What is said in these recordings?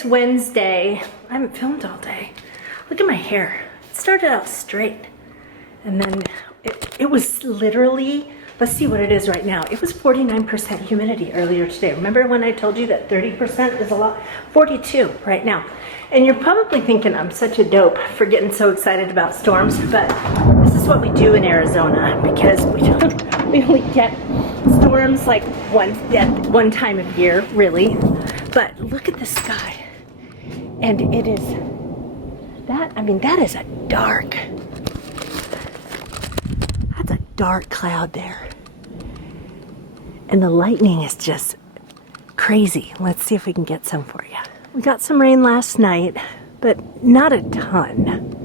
it's Wednesday. I haven't filmed all day. Look at my hair. It started out straight. And then it was literally, let's see what it is right now. It was 49% humidity earlier today. Remember when I told you that 30% is a lot? 42 right now. And you're probably thinking I'm such a dope for getting so excited about storms, but this is what we do in Arizona because we only get storms like one time of year, really. But look at the sky. And it is that, I mean, that is a dark, that's a dark cloud there. And the lightning is just crazy. Let's see if we can get some for you. We got some rain last night, but not a ton.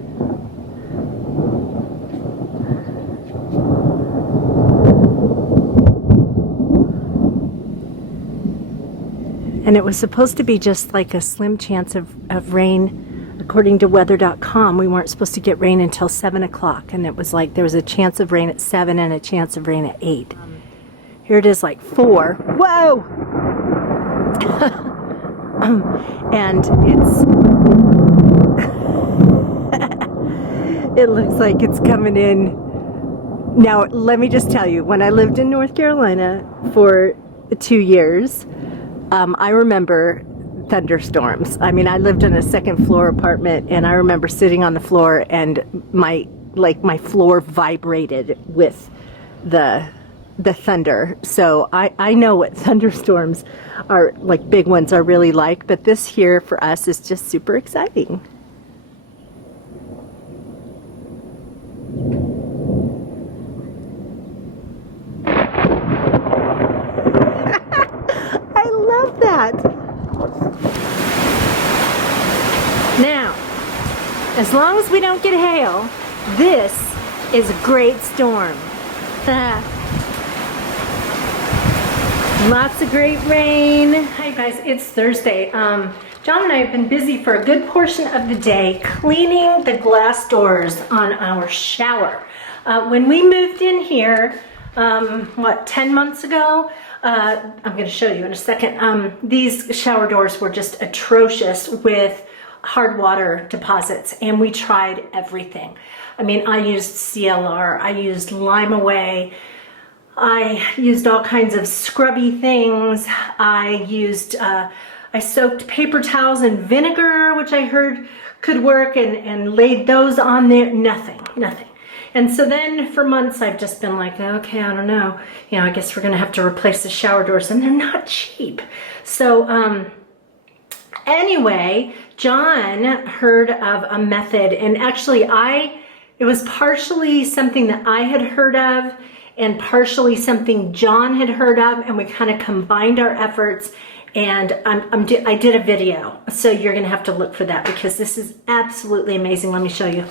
And it was supposed to be just like a slim chance of rain. According to weather.com, we weren't supposed to get rain until 7 o'clock. And it was like there was a chance of rain at 7 and a chance of rain at 8. Here it is like 4. Whoa! And it looks like it's coming in. Now, let me just tell you, when I lived in North Carolina for 2 years, I remember thunderstorms. I mean, I lived in a second floor apartment, and I remember sitting on the floor and my floor vibrated with the thunder. So I know what thunderstorms are, like big ones, are really like, but this here for us is just super exciting. I love that. Now, as long as we don't get hail, this is a great storm. Lots of great rain. Hi guys, it's Thursday. John and I have been busy for a good portion of the day cleaning the glass doors on our shower. When we moved in here, 10 months ago, I'm going to show you in a second, these shower doors were just atrocious with hard water deposits, and we tried everything. I mean, I used CLR, I used Lime Away, I used all kinds of scrubby things. I soaked paper towels in vinegar, which I heard could work, and laid those on there. Nothing. And so then for months I've just been like, okay, I don't know. You know, I guess we're gonna have to replace the shower doors, and they're not cheap. So anyway, John heard of a method, and actually it was partially something that I had heard of, and partially something John had heard of, and we kind of combined our efforts, and I did a video. So you're gonna have to look for that because this is absolutely amazing. Let me show you.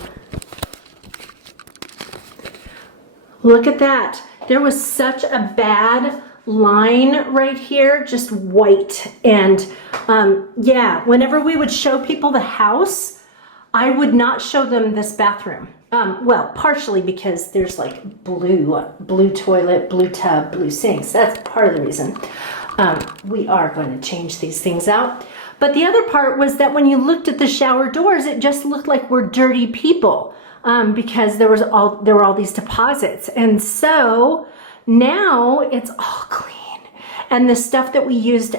Look at that. There was such a bad line right here, just white. And yeah, whenever we would show people the house, I would not show them this bathroom. Well, partially because there's like blue toilet, blue tub, blue sinks. That's part of the reason. We are going to change these things out. But the other part was that when you looked at the shower doors, it just looked like we're dirty people because there were all these deposits. And so now it's all clean. And the stuff that we used,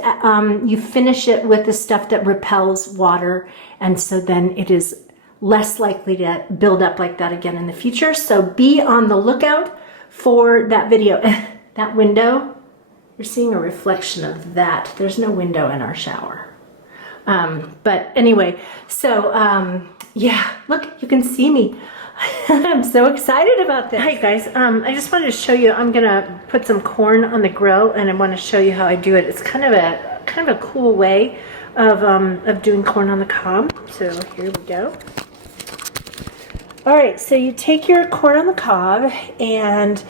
you finish it with the stuff that repels water. And so then it is less likely to build up like that again in the future. So be on the lookout for that video. That window, you're seeing a reflection of that. There's no window in our shower. But anyway, so yeah, look, you can see me. I'm so excited about this. Hi guys, I just wanted to show you, I'm gonna put some corn on the grill, and I want to show you how I do it. It's kind of a cool way of doing corn on the cob. So here we go. All right, so you take your corn on the cob and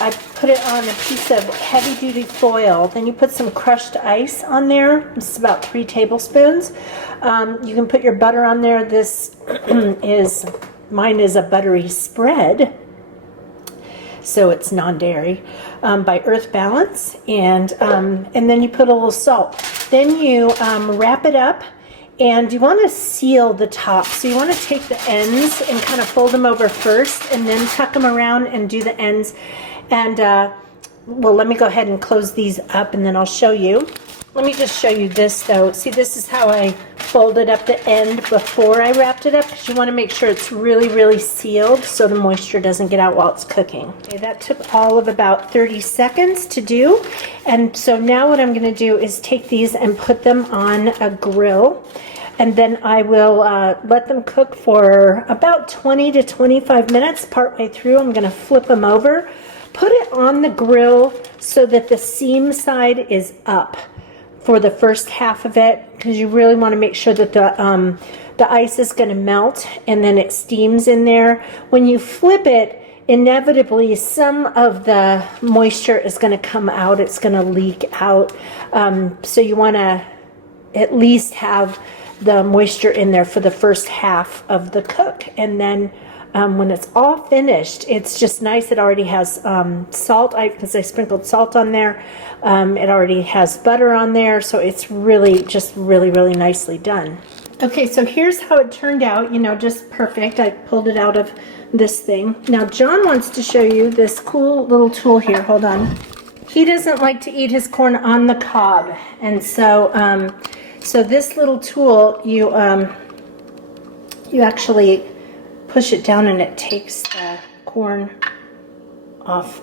I put it on a piece of heavy-duty foil. Then you put some crushed ice on there. This is about 3 tablespoons. You can put your butter on there. This mine is a buttery spread, so it's non-dairy, by Earth Balance, and then you put a little salt. Then you wrap it up And you want to seal the top. So you want to take the ends and kind of fold them over first and then tuck them around and do the ends. And well, let me go ahead and close these up and then I'll show you. Let me just show you this though. See, this is how I folded up the end before I wrapped it up, because you want to make sure it's really, really sealed so the moisture doesn't get out while it's cooking. Okay, that took all of about 30 seconds to do. And so now what I'm going to do is take these and put them on a grill. And then I will let them cook for about 20 to 25 minutes. Partway through, I'm going to flip them over, put it on the grill so that the seam side is up for the first half of it, because you really want to make sure that the ice is going to melt and then it steams in there. When you flip it, inevitably some of the moisture is going to come out. It's going to leak out. So you want to at least have the moisture in there for the first half of the cook. And then when it's all finished, it's just nice. It already has salt, because I sprinkled salt on there. It already has butter on there, so it's really just really nicely done. Okay, so here's how it turned out, you know, just perfect. I pulled it out of this thing. Now John wants to show you this cool little tool here. Hold on. He doesn't like to eat his corn on the cob, and so so this little tool, you actually push it down and it takes the corn off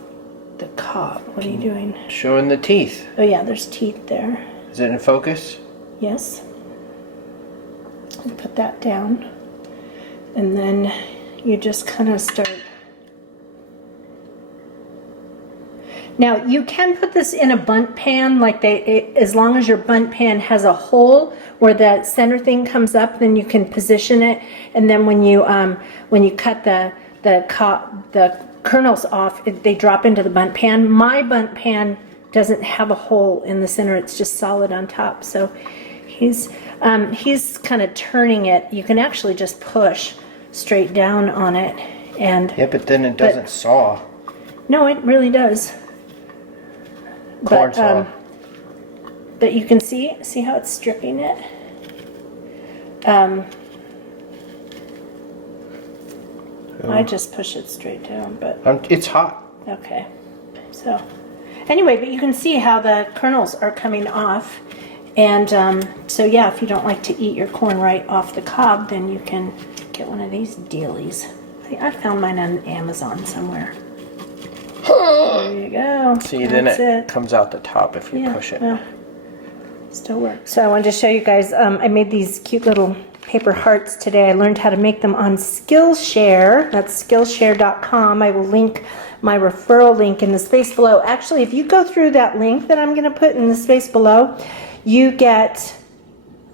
the cob. What are you doing? Showing the teeth. Oh yeah, there's teeth there. Is it in focus? Yes. And put that down. And then you just kind of start. Now you can put this in a bundt pan, like as long as your bundt pan has a hole where the center thing comes up, then you can position it. And then when you cut the kernels off, they drop into the bundt pan. My bundt pan doesn't have a hole in the center; it's just solid on top. So he's kind of turning it. You can actually just push straight down on it, and yeah, but then it doesn't saw. No, it really does. Corn saw. But you can see how it's stripping it. I just push it straight down, but it's hot. Okay. So anyway, but you can see how the kernels are coming off, and so yeah, if you don't like to eat your corn right off the cob, then you can get one of these dealies. I found mine on Amazon somewhere. There you go. See, then it comes out the top if you push it. Well, still works. So I wanted to show you guys, I made these cute little paper hearts today. I learned how to make them on Skillshare. That's Skillshare.com. I will link my referral link in the space below. Actually, if you go through that link that I'm going to put in the space below, you get,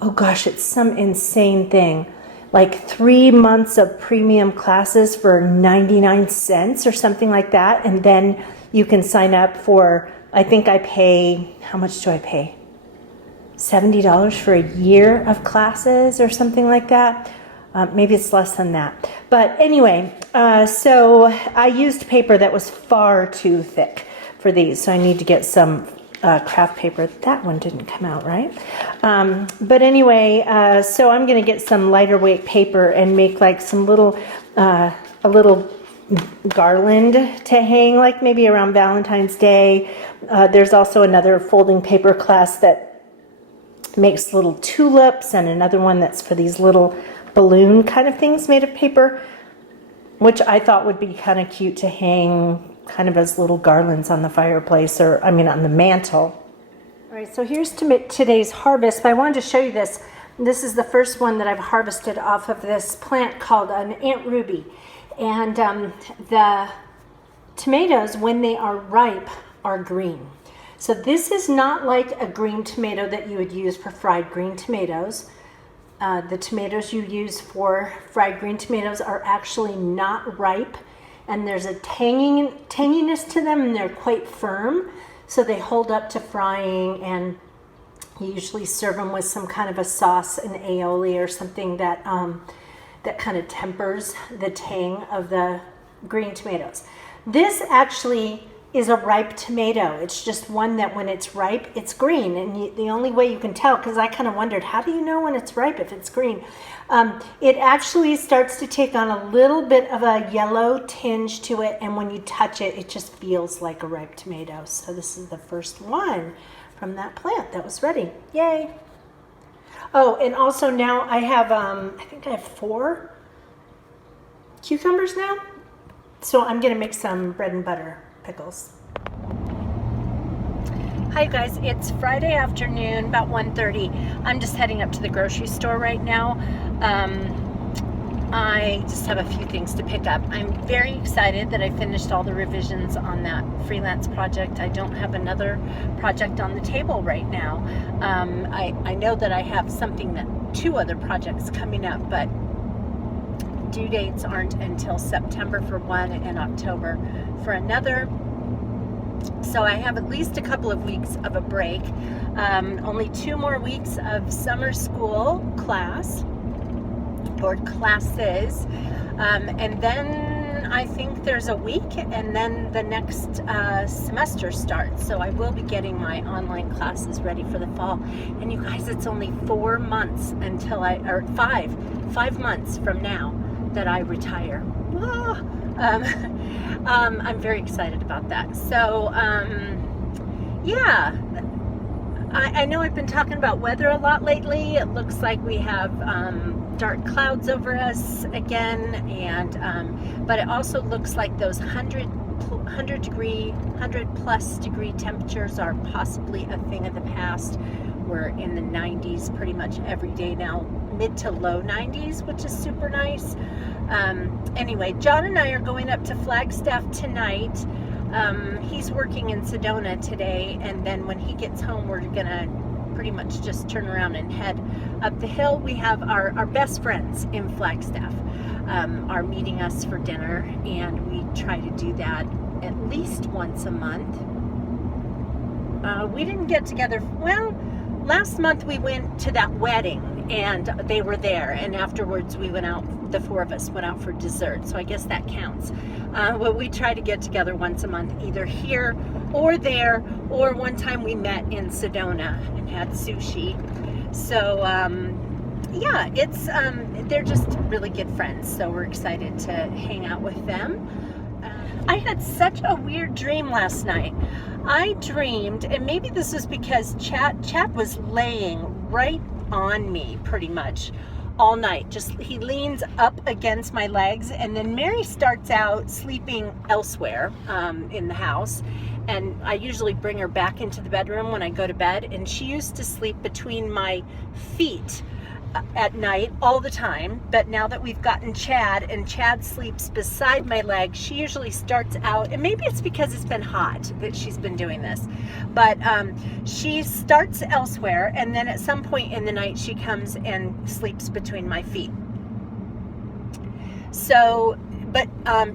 oh gosh, it's some insane thing. Like 3 months of premium classes for 99 cents or something like that. And then you can sign up for, I think I pay, how much do I pay? $70 for a year of classes or something like that. Maybe it's less than that. But anyway, so I used paper that was far too thick for these. So I need to get some craft paper. That one didn't come out right. But anyway, so I'm going to get some lighter weight paper and make like some little, a little garland to hang, like maybe around Valentine's Day. There's also another folding paper class that makes little tulips, and another one that's for these little balloon kind of things made of paper, which I thought would be kind of cute to hang kind of as little garlands on the fireplace, or I mean on the mantle. All right, so here's today's harvest, but I wanted to show you this. This is the first one that I've harvested off of this plant called an Aunt Ruby. And the tomatoes, when they are ripe, are green. So this is not like a green tomato that you would use for fried green tomatoes. The tomatoes you use for fried green tomatoes are actually not ripe, and there's a tanginess to them, and they're quite firm, so they hold up to frying, and you usually serve them with some kind of a sauce, an aioli or something that that kind of tempers the tang of the green tomatoes. This actually is a ripe tomato. It's just one that when it's ripe, it's green. And the only way you can tell, because I kind of wondered, how do you know when it's ripe if it's green? It actually starts to take on a little bit of a yellow tinge to it. And when you touch it, it just feels like a ripe tomato. So this is the first one from that plant that was ready. Yay. Oh, and also now I have, I think I have 4 cucumbers now. So I'm going to make some bread and butter pickles. Hi guys, it's Friday afternoon, about 1:30. I'm just heading up to the grocery store right now. I just have a few things to pick up. I'm very excited that I finished all the revisions on that freelance project. I don't have another project on the table right now. I know that I have 2 other projects coming up, but due dates aren't until September for one and October for another. So I have at least a couple of weeks of a break. Only 2 more weeks of summer school class or classes. And then I think there's a week and then the next semester starts. So I will be getting my online classes ready for the fall. And you guys, it's only 4 months until or 5 months from now that I retire. I'm very excited about that. So, yeah, I know I've been talking about weather a lot lately. It looks like we have dark clouds over us again, and but it also looks like those 100 plus degree temperatures are possibly a thing of the past. We're in the 90s pretty much every day now, mid to low 90s, which is super nice. Anyway, John and I are going up to Flagstaff tonight. He's working in Sedona today, and then when he gets home, we're gonna pretty much just turn around and head up the hill. We have our best friends in Flagstaff are meeting us for dinner, and we try to do that at least once a month. We didn't get together, well, last month we went to that wedding and they were there, and afterwards we went out, the 4 of us went out for dessert, so I guess that counts. But we try to get together once a month, either here or there, or one time we met in Sedona and had sushi. So yeah, it's they're just really good friends, so we're excited to hang out with them. I had such a weird dream last night. I dreamed, and maybe this was because Chad was laying right on me pretty much all night. Just he leans up against my legs, and then Mary starts out sleeping elsewhere in the house, and I usually bring her back into the bedroom when I go to bed, and she used to sleep between my feet at night all the time. But now that we've gotten Chad, and Chad sleeps beside my leg, she usually starts out, and maybe it's because it's been hot that she's been doing this, but she starts elsewhere, and then at some point in the night she comes and sleeps between my feet. So but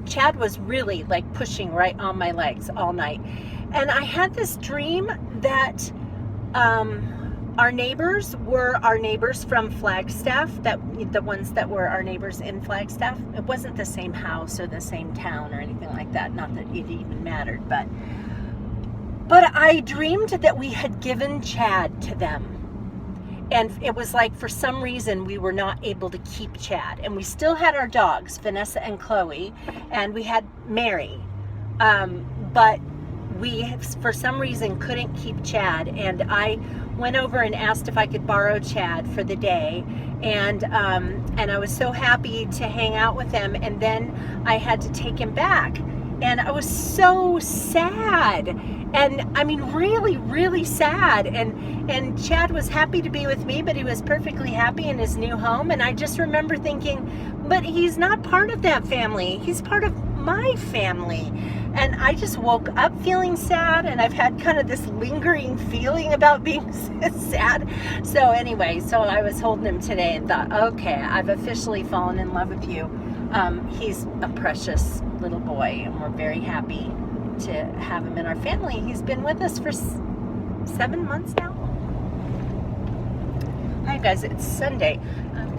Chad was really like pushing right on my legs all night, and I had this dream that our neighbors were our neighbors from Flagstaff, that the ones that were our neighbors in Flagstaff. It wasn't the same house or the same town or anything like that, not that it even mattered, but I dreamed that we had given Chad to them, and it was like for some reason we were not able to keep Chad, and we still had our dogs, Vanessa and Chloe, and we had Mary, but we for some reason couldn't keep Chad, and I went over and asked if I could borrow Chad for the day, and I was so happy to hang out with him, and then I had to take him back, and I was so sad, and I mean really, really sad, and Chad was happy to be with me, but he was perfectly happy in his new home, and I just remember thinking, but he's not part of that family, he's part of my family. And I just woke up feeling sad, and I've had kind of this lingering feeling about being sad. So anyway, so I was holding him today and thought, okay, I've officially fallen in love with you. He's a precious little boy, and we're very happy to have him in our family. He's been with us for 7 months now. Hi guys, it's Sunday,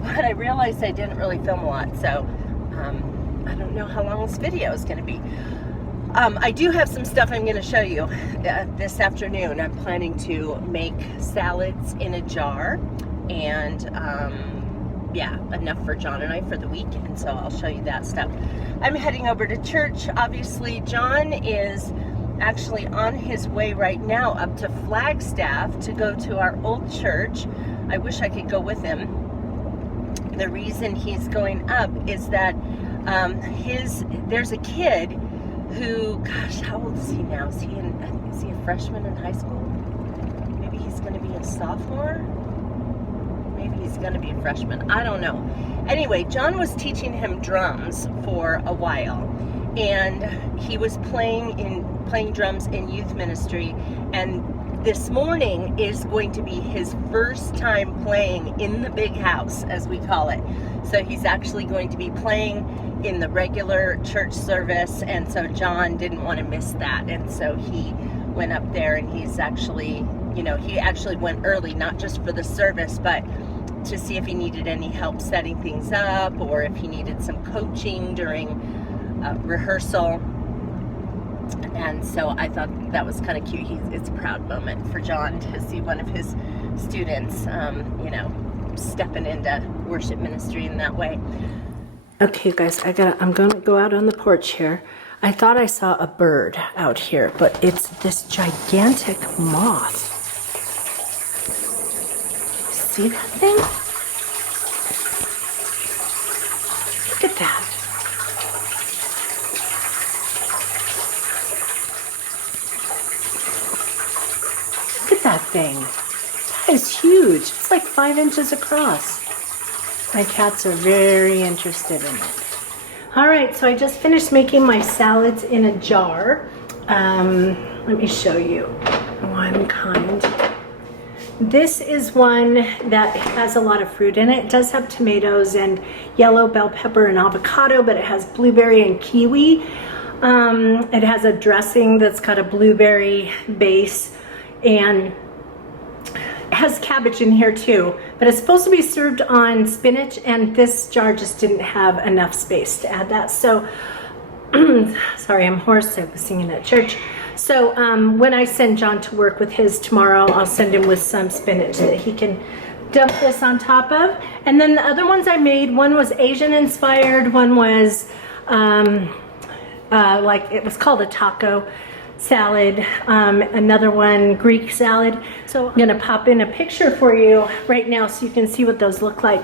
but I realized I didn't really film a lot, so I don't know how long this video is going to be. I do have some stuff I'm going to show you this afternoon. I'm planning to make salads in a jar, and yeah, enough for John and I for the week, and so I'll show you that stuff. I'm heading over to church. Obviously, John is actually on his way right now up to Flagstaff to go to our old church. I wish I could go with him. The reason he's going up is that there's a kid who, gosh, how old is he now? Is he a freshman in high school? Maybe he's going to be a sophomore? Maybe he's going to be a freshman. I don't know. Anyway, John was teaching him drums for a while, and he was playing drums in youth ministry, and this morning is going to be his first time playing in the big house, as we call it. So he's actually going to be playing in the regular church service, and so John didn't want to miss that, and so he went up there, and he's actually, he actually went early, not just for the service, but to see if he needed any help setting things up, or if he needed some coaching during rehearsal. And so I thought that was kind of cute. It's a proud moment for John to see one of his students, stepping into worship ministry in that way. Okay, guys, I'm gonna go out on the porch here. I thought I saw a bird out here, but it's this gigantic moth. See that thing? Look at that. Look at that thing. That is huge. It's like 5 inches across. My cats are very interested in it. All right, so I just finished making my salads in a jar. Let me show you one kind. This is one that has a lot of fruit in it. It does have tomatoes and yellow bell pepper and avocado, but it has blueberry and kiwi. It has a dressing that's got a blueberry base, and it has cabbage in here too, but it's supposed to be served on spinach, and this jar just didn't have enough space to add that. So, sorry, I'm hoarse. I was singing at church. So when I send John to work with his tomorrow, I'll send him with some spinach that he can dump this on top of. And then the other ones I made, one was Asian inspired, one was like it was called a taco salad, another one Greek salad. So I'm gonna pop in a picture for you right now so you can see what those look like.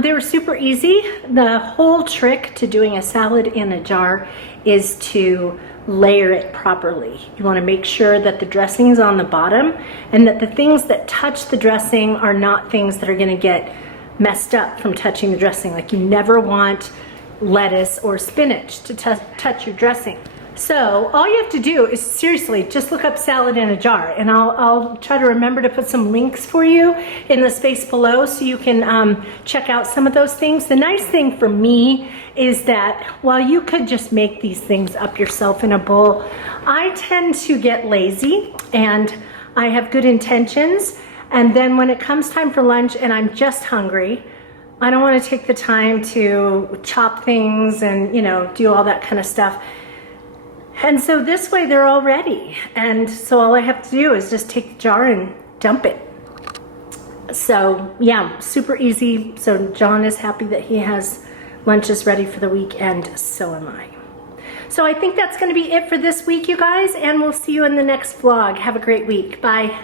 They were super easy. The whole trick to doing a salad in a jar is to layer it properly. You want to make sure that the dressing is on the bottom, and that the things that touch the dressing are not things that are going to get messed up from touching the dressing. Like, you never want lettuce or spinach to touch your dressing. So all you have to do is seriously just look up salad in a jar, and I'll try to remember to put some links for you in the space below so you can check out some of those things. The nice thing for me is that while you could just make these things up yourself in a bowl, I tend to get lazy and I have good intentions, and then when it comes time for lunch and I'm just hungry, I don't want to take the time to chop things and do all that kind of stuff. And so this way they're all ready. And so all I have to do is just take the jar and dump it. So yeah, super easy. So John is happy that he has lunches ready for the week, and so am I. So I think that's going to be it for this week, you guys, and we'll see you in the next vlog. Have a great week. Bye.